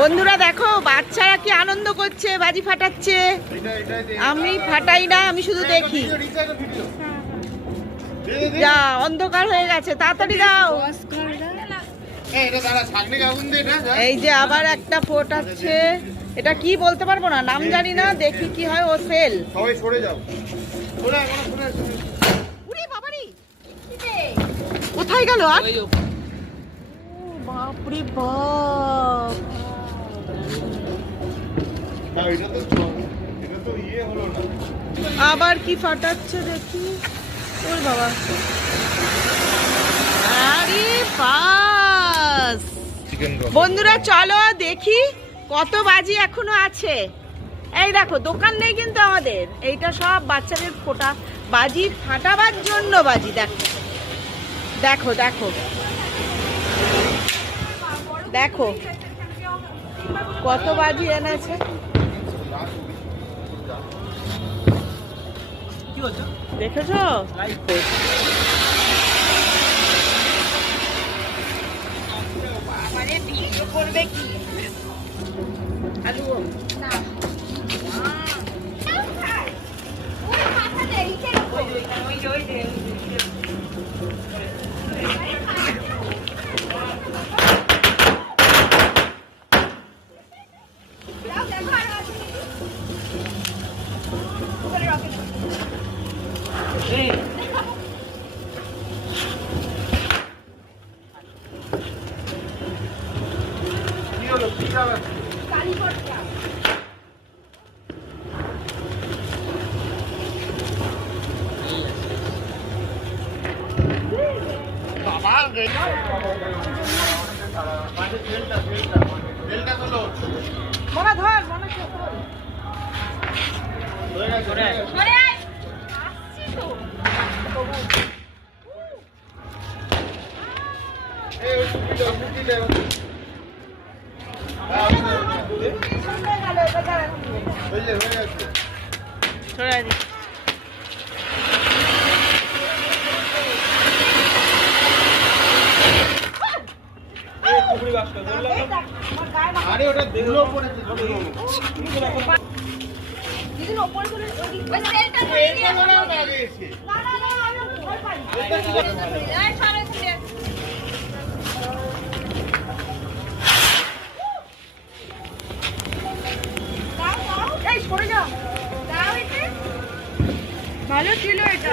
বন্ধুরা দেখো বাচ্চারা কি আনন্দ করছে, বাজি ফাটাচ্ছে। আমি ফাটাই না, আমি শুধু দেখি। যা অন্ধকার হয়ে গেছে, তাড়াতাড়ি দাও। এই যে আবার একটা ফোটাচ্ছে, এটা কি বলতে পারবো না, নাম জানি না, দেখি কি হয়। ও সেল। সবাই সরে যাও। কোথায় গেল আর? বাপরে বাপ, আবার কি ফাটাচ্ছে দেখি। ওর বাবা, আরে বাস। বন্ধুরা চলো দেখি কত বাজি এখনো আছে। এই দেখো দোকান নেই কিন্তু আমাদের, এইটা সব বাচ্চাদের ফোটা বাজি ফাটাবার জন্য বাজি। দেখো দেখো দেখো দেখো কত বাজি এনেছে। দেখেছো? করবে কি না মনে ধর, মনে ছড়াই দি। আরে ওটা ধুলো পড়েছে। দিদির উপরে করে ওই সেলটা ধরে নিয়ে না না এসে না না না আমি ভয় পাই। এই সামনে থেকে দাও দাও, এই সরে যাও। দাও এটা ভালো ছিল এটা।